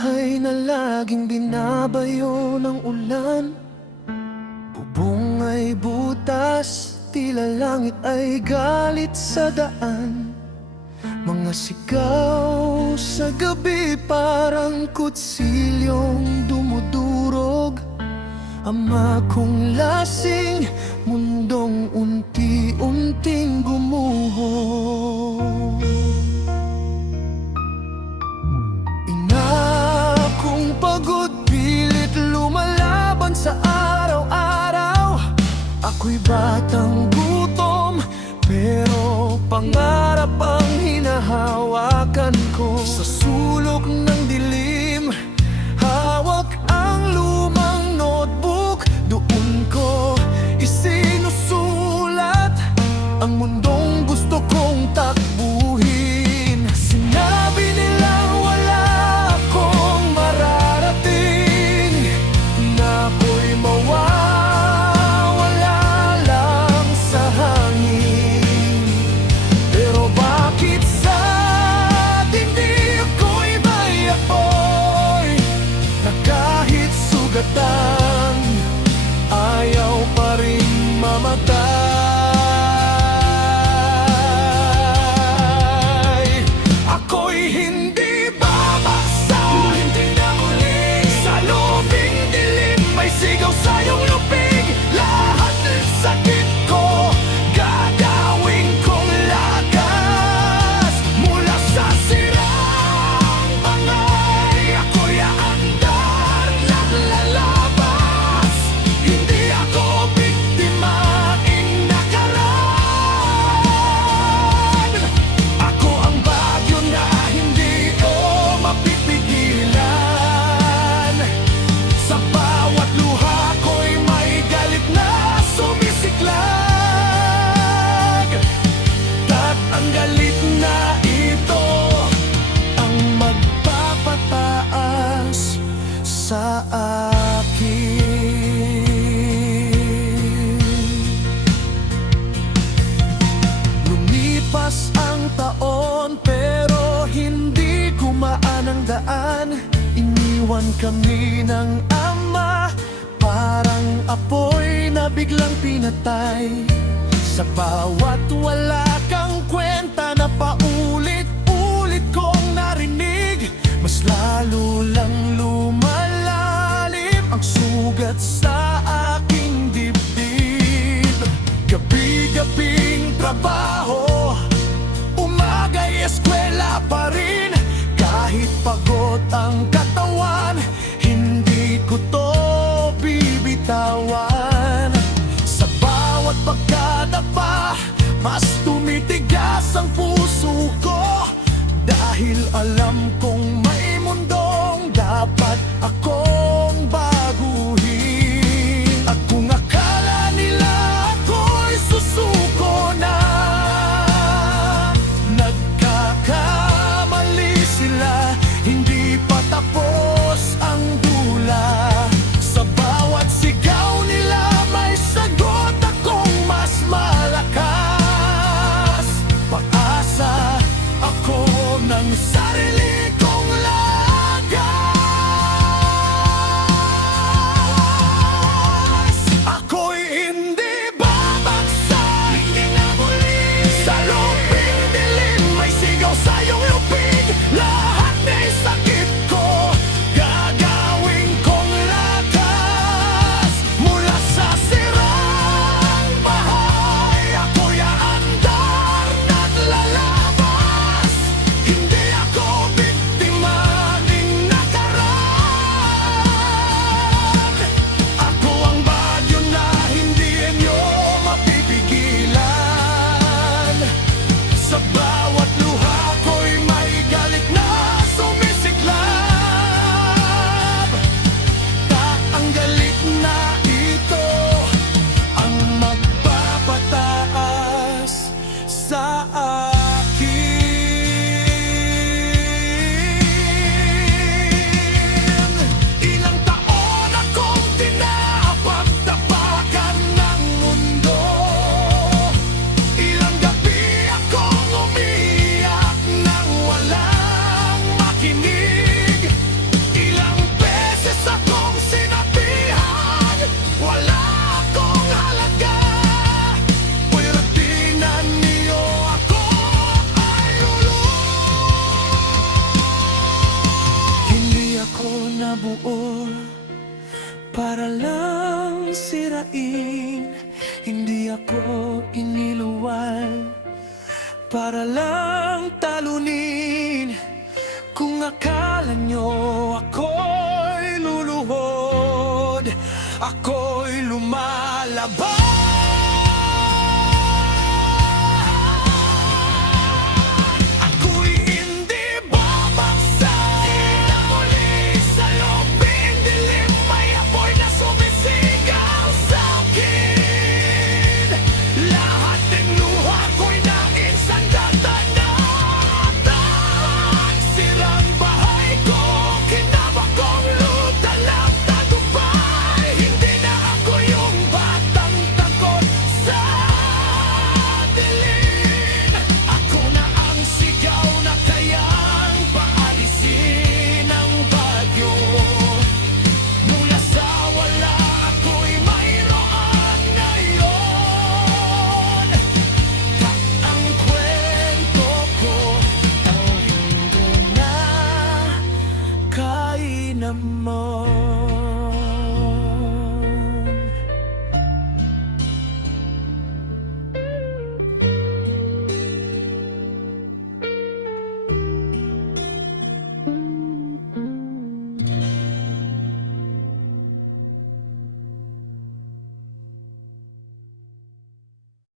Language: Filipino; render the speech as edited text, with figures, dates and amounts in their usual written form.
bahay na laging binabayo ng ulan. Bubong ay butas, tila langit ay galit sa daan. Mga sigaw sa gabi parang kutsilyong dumudurog. Ama kong lasing, mundong unti-unting gumuho. Ina kong pagod, pilit lumalaban sa araw-araw. Ako'y batang gutom, pero pangarap ang hinahawakan ko. Sa sulok ng dilim, hawak ang lumang notebook. Doon ko isinusulat ang mundong gusto kong takbuhin. Sinabi nilang wala akong mararating, na ako'y mawawala lang sa hangin. Pero bakit sa dibdib ko'y may apoy, na kahit sugatan ayaw pa rin mamatay. Ako'y hindi babasa, hindi na muli. Sa lubing dilim may sigaw sa iyong lupig. Lahat ng sakit ko gagawin kong lakas. Mula sa sirang bangay, ako'y aandar ng lalabas. Hindi ako biktima nakaraan. Ako ang bagyo na hindi ko mapipigilan. Sa bawat luha ko'y may galit na sumisiklag. At ang galit na ito ang magpapataas sa akin. Lumipas ang taon pero hindi gumaan ang daan. Iniwan kami ng ama, parang apoy na biglang pinatay. Sa bawat wala kang kwenta na paulit-ulit kong narinig, mas lalo lang lumalalim ang sugat sa aking dibdib. Gabi-gabing trabaho, umaga'y eskwela pa rin. Kahit pagod ang katawan, hindi ko to bibitawan. Sa bawat pagkadapa, mas tumitigas ang puso ko. Dahil alam kong may mundong dapat akong baguhin. At kung akala nila ako'y susuko na, nagkakamali sila. Hindi pa tapos ang dula. Sa bawat sigaw nila may sagot akong mas malakas. Pag-asa ako ng sarili kong lakas. Ako'y hindi babagsak, hindi na muli. Sa luping dilim may sigaw sa iyong lupig. Lahat ng sakit ko gagawin kong nabuo para lang sirain. Hindi ako iniluwal para lang talunin. Kung akala nyo ako'y luluhod, ako'y lumalaban. Ako'y hindi babagsak. Muli sa lobing dilim, may apoy na sumisigaw sa'kin. Lahat ng luha ko'y naisang datanatan. Sirang bahay ko, kinabang kong luta lang tagumpay. Hindi na ako yung batang takot sa dilim. Ako na ang sigaw na kayang paalisin ang bagyo. Mula sa wala ako'y mayroon ngayon. Ang kwento ko, ang mundo na kainan mo.